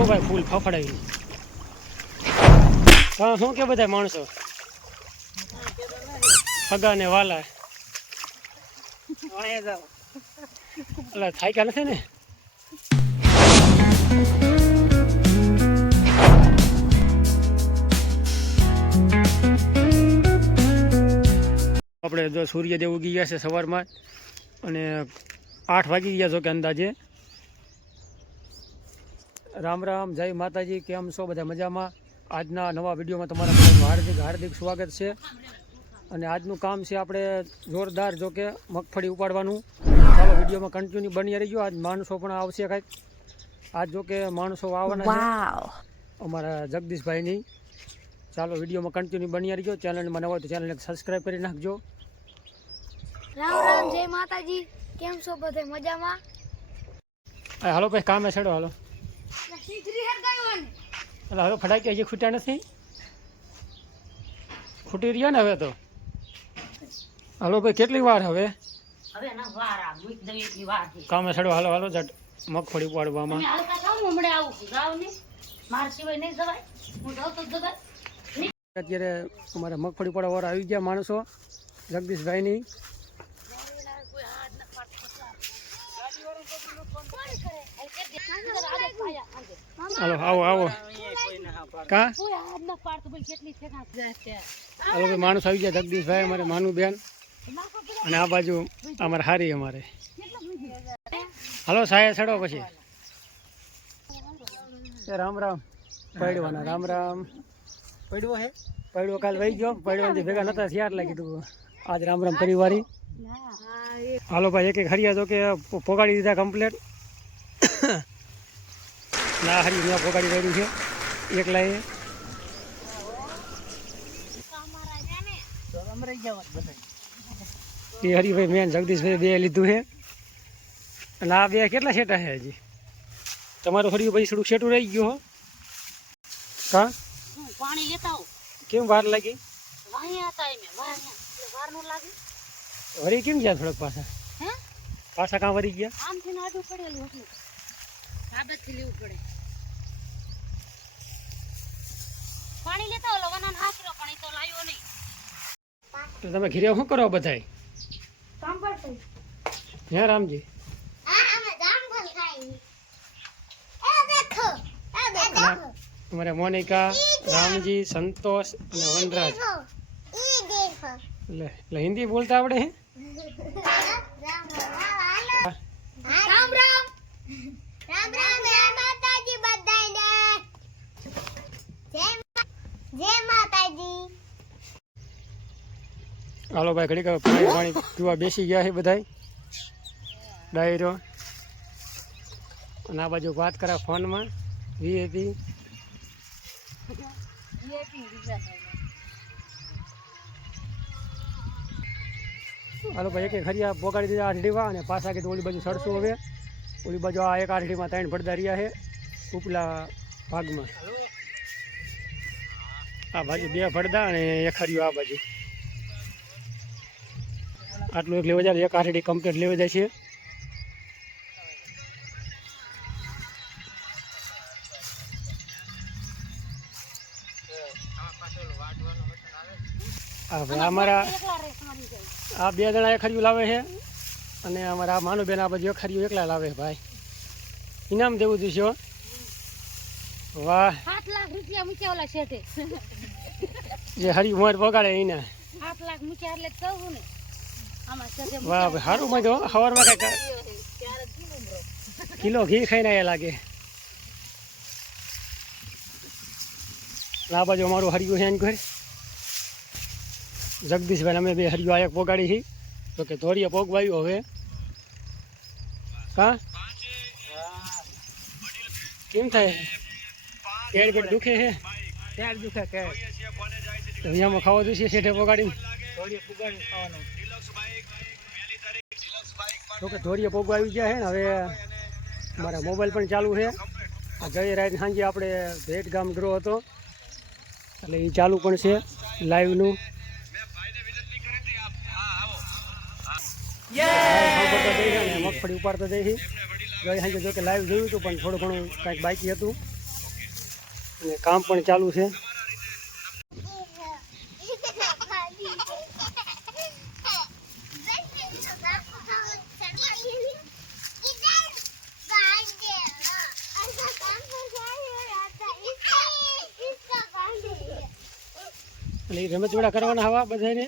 જો ભાઈ ફૂલ ફફડાવી હા શું કે બધા માણસો? હગા ને વાલા. એટલે થાક્યા નથી ને? આપણે જો સૂર્યદેવ ઉગી ગયા છે સવારમાં અને આઠ વાગી ગયા છો કે અંદાજે. રામ રામ જય માતાજી કેમ છો બધા મજામાં? આજના નવા વિડીયોમાં તમારા બધાનું હાર્દિક હાર્દિક સ્વાગત છે. અને આજનું કામ છે આપણે જોરદાર જો કે મગફળી ઉપાડવાનું. ચાલો વિડીયોમાં કન્ટિન્યુ બની રહીજો. આજ માણસો પણ આવશે કાંઈક. આજ જો કે માણસો આવવાના છે. અમારા જગદીશભાઈની. ચાલો વિડીયોમાં કન્ટિન્યુ બની રહીજો. ચેનલમાં નવા હોય તો ચેનલને સબસ્ક્રાઈબ કરી નાખજો. રામ રામ જય માતાજી. કેમ છો બધે મજામાં? હાલો ભાઈ કામે છેડો હાલો. એટલે હવે ફટાકી હજી ખૂટ્યા નથી? ખૂટી રહ્યા ને હવે તો? હાલો ભાઈ કેટલી વાર હવે? કામે છેડો હાલો હાલો જટ મગફળી જવાય. અત્યારે અમારે મગફળી ઉપાડવા વાળા આવી ગયા માણસો જગદીશભાઈની. હાલો આવો આવો. કા? હાલો ભાઈ માણસ આવી ગયા જગદીશભાઈ અમારે માનુબેન. અને આ બાજુ અમારે હારી અમારે. હાલો સાયા ચડો પછી. એ રામ રામ. પડવાના રામ રામ. પડવો હે? પડવો કાલ વહી ગયો પડવાથી ભેગા નતા થયા એટલે કીધું આજ રામ રામ પરિવારી હાલો ભાઈ એક એક હરિયા તો કે પોગાડી દીધા કમ્પ્લેટ ના હરી ત્યાં પોગાડી રહ્યું છે. એકલા એ એ હરિભાઈ મેન જગદીશભાઈ બે લીધું છે. અને આ બે કેટલા સેટા છે હજી? તમારું હરિયું ભાઈ થોડુંક સેટું રહી ગયું હો. કા પાણી લેતા કેમ વાર લાગી? વાર કેમ ગયા થોડાક પાછા? હે? પાછા કાં વરી ગયા? આમથી પડેલું હતું. લેવું પડે. પાણી લેતા ઓલો વનાન હાથરો પણ એ તો લાયો નહીં. તો તમે ઘીરે શું કરો બધાય? હે રામજી? અને અમારે મોનિકા રામજી સંતોષ અને વનરાજ. એટલે એટલે હિન્દી બોલતા આવડે હે રામ રામ રામ રામ જય માતાજી બધાને જય મા- જય માતાજી હાલો ભાઈ, ઘડીક પાણી પાણી પીવા બેસી ગયા છે બધાય. ડાયરો. અને આ બાજુ વાત કરે ફોનમાં. વીએપી હાલો ભાઈ, એક ખરી આ બોગાડી દીધા આઠડીમાં અને પાછા કીધું ઓલી બાજુ સડશું હવે. ઓલી બાજુ આ એક આઠડીમાં ત્રણ પડદા રહ્યા છે ઉપલા ભાગમાં. આ બાજુ બે પડદા અને એક ખરીઓ આ બાજુ. આટલું એક લેવા જાય એક આરડી કમ્પ્લીટ લેવા જાય છે. અમારા આ બે જણા હરિયું લાવે છે અને અમારા માનુબેન આ બધું હરિયું એકલા લાવે છે ભાઈ. ઇનામ દેવું જોઈશે વાહ. સાત લાખ રૂપિયા મૂક્યા ઓલા શેઠે. જે હરી મોર પગાડે એને. સાત લાખ મૂક્યા એટલે કહું ને. વાહ ભાઈ સારું માં જો સવારમાં કઈ કિલો ઘી ખાઈને આયા લાગે આ બાજુ અમારું હરિયું છે એની ઘર જગદીશભાઈ અમે બે હરિયું આ એક પોગાડી છે તો કે ધોરીએ પોગવાયું હવે કા કેમ થાય કેળ કેળ દુખે છે કેળ દુખે કેળ અહીંયામાં ખાવા જોઈશે શેઠે પોગાડીને તો કે ધોરીએ પોગવા આવી ગયા છે ને હવે મારા મોબાઈલ પણ ચાલુ છે. આ ગઈ રાત સાંજે આપણે ભેટ ગામ ડ્રો હતો એટલે એ ચાલુ પણ છે લાઈવનું. મગફળી ઉપાડતો છે ગઈ સાંજે જોકે લાઈવ જોયું હતું પણ થોડું ઘણું કાંઈક બાકી હતું. અને કામ પણ ચાલુ છે. એટલે એ રમત કરવાના હવા બધાને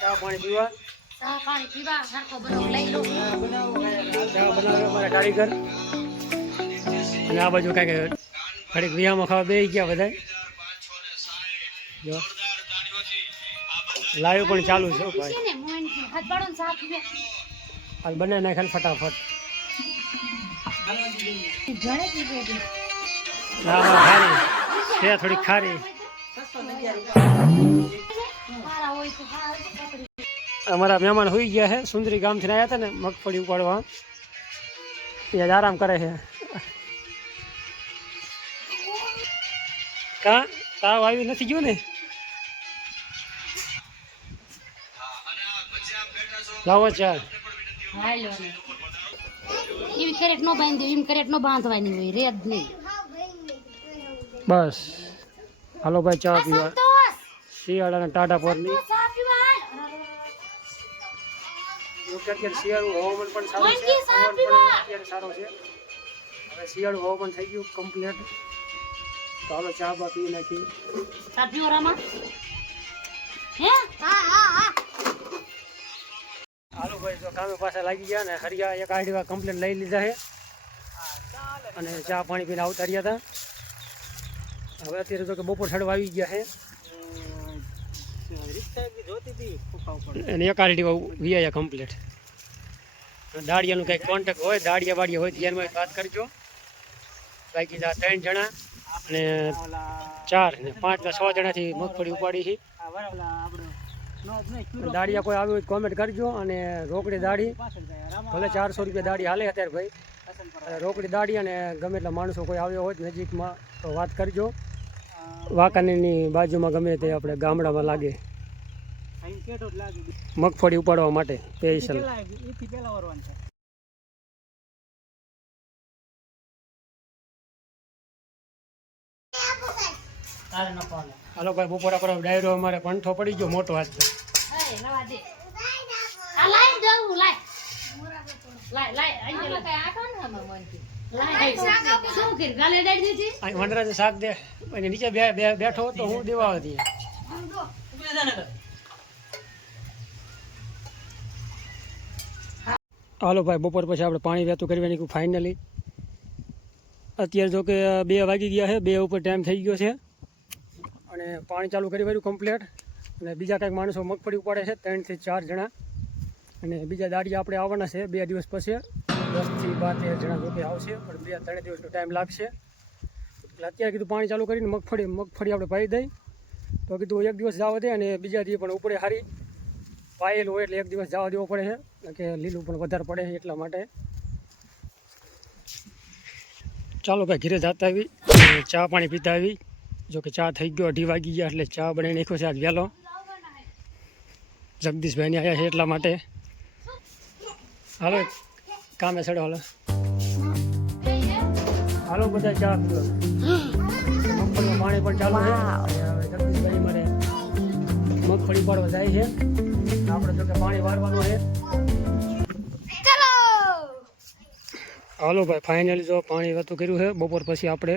ચા પાણી પીવા? ચા પાણી પીવા સરખો બધો લઈ લો. ચા બનાવે અમારા કારીગર. અને આ બાજુ કાંઈક ઘડીક વિયામાં ખાવા બે ગયા બધા જો. લાઈવ પણ ચાલુ છે ભાઈ. હાથ પાડો ને ચા પીવે હાલ બનાવી નાખેલ ફટાફટ. છે હા હા ખારી. છે હા અમારા મહેમાન હોઈ ગયા છે સુંદરી ગામથી આવ્યા હતા ને મગફળી ઉપાડવા. એ આરામ કરે છે. કા? તાવ આવી નથી ગયો ને? લાવો ચાલ હાલો. ને એવી કરેટ નો બાંધી એમ કેરેટ નો બાંધવાની હોય રેત નહીં. બસ. હાલો ભાઈ ચા પીવા. શિયાળાના ટાટા પરની. શિયાળું હવામાન પણ સારું છે વાનગી પણ અત્યારે સારો છે. હવે શિયાળું હવામાન થઈ ગયું કમ્પ્લીટ તો હાલો ચા બા પી નાખી ચા પીવો રામા હે. હાલો ભાઈ જો કામે પાસે લાગી ગયા ને હરિયા એક આઈડીવા કમ્પ્લેન લઈ લીધા છે. અને ચા પાણી પીને આવતા રહ્યા હતા. હવે અત્યારે તો કે બપોર ચડવા આવી ગયા છે. અને એક આઈડીવા વીઆયા કમ્પ્લીટ દાડિયાનું કંઈક કોન્ટેક્ટ હોય દાડિયા વાડિયા હોય ત્યાં એમાં વાત કરજો. બાકી ત્રણ જણા અને ચાર ને પાંચ છ જણાથી મગફળી ઉપાડી છે. દાડિયા કોઈ આવ્યું કોમેન્ટ કરજો અને રોકડી દાડી ભલે ચારસો રૂપિયા દાડી હાલે અત્યારે ભાઈ. રોકડી દાઢી અને ગમે એટલા માણસો કોઈ આવ્યો હોય નજીકમાં તો વાત કરજો. વાંકાનેરની બાજુમાં ગમે તે આપણે ગામડામાં લાગે. મગફળી ઉપાડવા માટે સ્પેશિયલ. હાલો ભાઈ બપોરા પર ડાયરો અમારે પંઠો પડી ગયો મોટો આજ તો હે રવા દે. આ લાઈ જાઉં લાઈ. લાઈ લાઈ અહીં લે આ કોણ હમ મનથી લાઈ શું કર ગાલે દાડી દીધી? અહીં વનરાજે શાક દે. અને નીચે બેઠો તો હું દેવા હતી. હાલો ભાઈ બપોર પછી આપણે પાણી વહેતું કરવાની ફાઇનલી અત્યારે જો કે બે વાગી ગયા છે બે ઉપર ટાઈમ થઈ ગયો છે. અને પાણી ચાલુ કરી વાર્યું કમ્પ્લેટ અને બીજા કંઈક માણસો મગફળી ઉપાડે છે ત્રણથી ચાર જણા. અને બીજા દાડિયા આપણે આવવાના છે, બે દિવસ પછી. દસથી બાર તેર જણા જો આવશે, પણ બે ત્રણ દિવસનો ટાઈમ લાગશે. એટલે અત્યારે કીધું પાણી ચાલુ કરીને મગફળી મગફળી આપણે પાઈ દઈ. તો કીધું એક દિવસ જવા દે અને બીજા દિવસ પણ ઉપડે હારી. પાયેલું હોય એટલે એક દિવસ જવા દેવો પડે છે કે લીલું પણ વધારે પડે છે એટલા માટે. ચાલો ભાઈ, ઘીરે જતા આવી ચા પાણી પીતા આવી. જો કે ચા થઈ ગયો અઢી વાગી ગયા એટલે ચા બનાવી નાખ્યો છે આજ વહેલો. જગદીશભાઈને આવ્યા છે એટલા માટે. હાલો કામે ચડો હાલો. હાલો બધા ચા પીવો. મગફળીમાં પાણી પણ ચાલુ છે. જગદીશભાઈ મારે મગફળી પાડવા જાય છે. આપણે કે પાણી વારવાનું છે. હાલો ભાઈ ફાઇનલી જો પાણી વાતું કર્યું છે બપોર પછી આપણે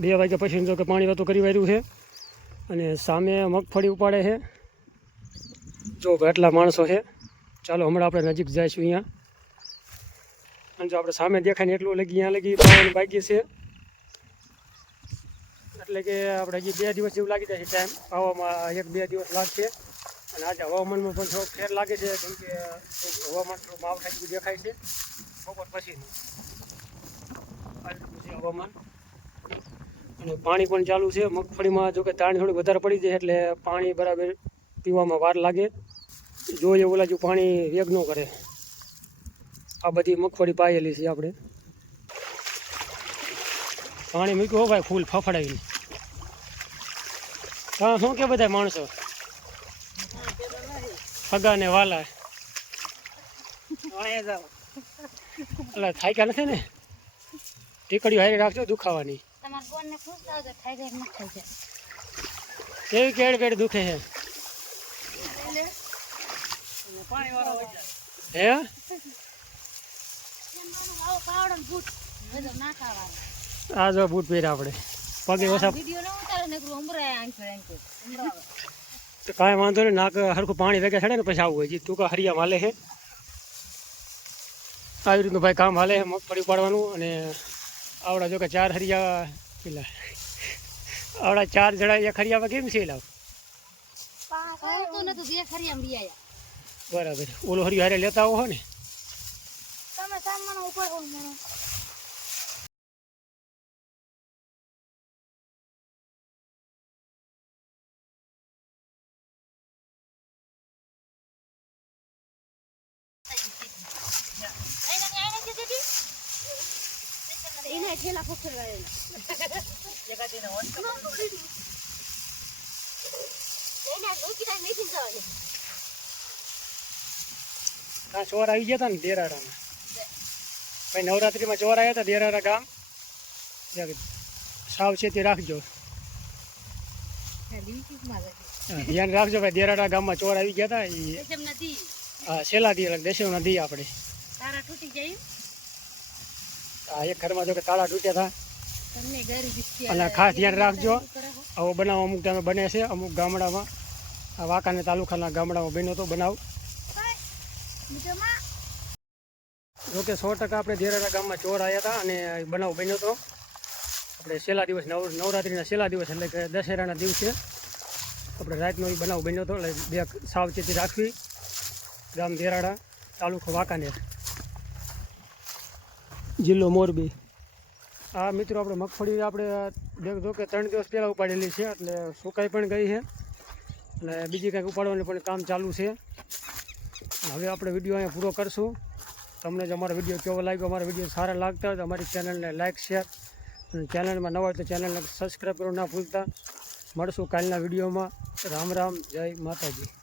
બે વાગ્યા પછી જો કે પાણી વાતું કરી વાર્યું છે અને સામે મગફળી ઉપાડે છે. જો ભાઈ આટલા માણસો છે. ચાલો હમણાં આપણે નજીક જઈશું અહીંયા. અને જો આપણે સામે દેખાય ને એટલું લગી અહીંયા લગી પાવાની બાકી છે. એટલે કે આપણે હજી બે દિવસ જેવું લાગી જાય છે ટાઈમ પાવામાં એક બે દિવસ લાગશે. અને આજે હવામાનમાં પણ થોડોક ફેર લાગે છે, કેમ કે હવામાન થોડું માવઠા જેવું દેખાય છે. બપોર પછી રીતનું હવામાન. અને પાણી પણ ચાલુ છે. મગફળીમાં જો કે તાણી થોડી વધારે પડી જાય એટલે પાણી બરાબર પીવામાં વાર લાગે. જોઈએ ઓલા જો પાણી વેગ ન કરે. આ બધી મગફળી પાયેલી છે આપણે. પાણી મૂક્યું ભાઈ ફૂલ ફફડાવીને હા શું કે બધા માણસો? ફગા ને વાલા એટલે થાક્યા નથી ને? ટીકડીઓ હારી રાખજો દુખાવાની. ખુશ થાવ તો થાય જાય ન થાય જાય. કેવી કેડ કેડ દુખે છે? હે? આવો પાવડો ને બૂટ. બધો નાખાવાનો આ જો બૂટ પહેર્યા આપણે. પગે ઓછા વીડિયો ન ઉતારે ને એકલું ઉંબરાય આંખે આંખે. ઉંબરાવે તો કાંઈ વાંધો નહીં નાક હરખું પાણી વેગે છે ને પછી આવું હોય તું કા હરિયા હાલે છે? આવી રીતનું ભાઈ કામ હાલે છે મગફળી ઉપાડવાનું અને આવડા જો કે ચાર હરિયા પેલા. આવડા ચાર જણા એક ખરિયામાં કેમ છે લાવ બરાબર. ઓલો હરિયો હારે લેતા આવો ને. તમે સામાન ઉપર ઠેલા જવાની આ ચોર આવી ગયા હતા ને દેરાડામાં ભાઈ નવરાત્રીમાં ચોર આવ્યા હતા દેરાડા ગામ સાવચેતી રાખજો ધ્યાન રાખજો ભાઈ દેરાડા ગામમાં ચોર આવી ગયા હતા એ હા છેલ્લા દી એટલે દેશો નદી આપણે તારા તૂટી જાય એક ઘરમાં જો કે તાળા તૂટ્યા હતા. અને ખાસ ધ્યાન રાખજો. આવો બનાવ અમુક ટાઈમે બને છે અમુક ગામડામાં. આ વાંકાને તાલુકાના ગામડામાં બન્યો તો બનાવ. જોકે સો ટકા આપણે દેરાડા ગામમાં ચોર આવ્યા હતા અને બનાવ બન્યો હતો આપણે છેલ્લા દિવસ નવ નવરાત્રિના છેલ્લા દિવસ એટલે કે દશેરાના દિવસે આપણે રાતનો બનાવ બન્યો હતો એટલે બે સાવચેતી રાખવી. ગામ દેરાડા તાલુકો વાંકાનેર. જિલ્લો મોરબી. આ મિત્રો, આપણે મગફળી આપણે જો કે ત્રણ દિવસ પહેલાં ઉપાડેલી છે, એટલે સુકાઈ પણ ગઈ છે. એટલે બીજી કંઈક ઉપાડવાનું પણ કામ ચાલુ છે. હવે આપણે વીડિયો અહીંયા પૂરો કરશું. તમને જો અમારો વીડિયો કેવો લાગ્યો, અમારો વીડિયો સારા લાગતા હોય તો અમારી ચેનલને લાઇક શેર, અને ચેનલમાં નવા હોય તો ચેનલને સબસ્ક્રાઈબ કરવું ના ભૂલતા. મળશું કાલના વિડીયોમાં. રામ રામ, જય માતાજી.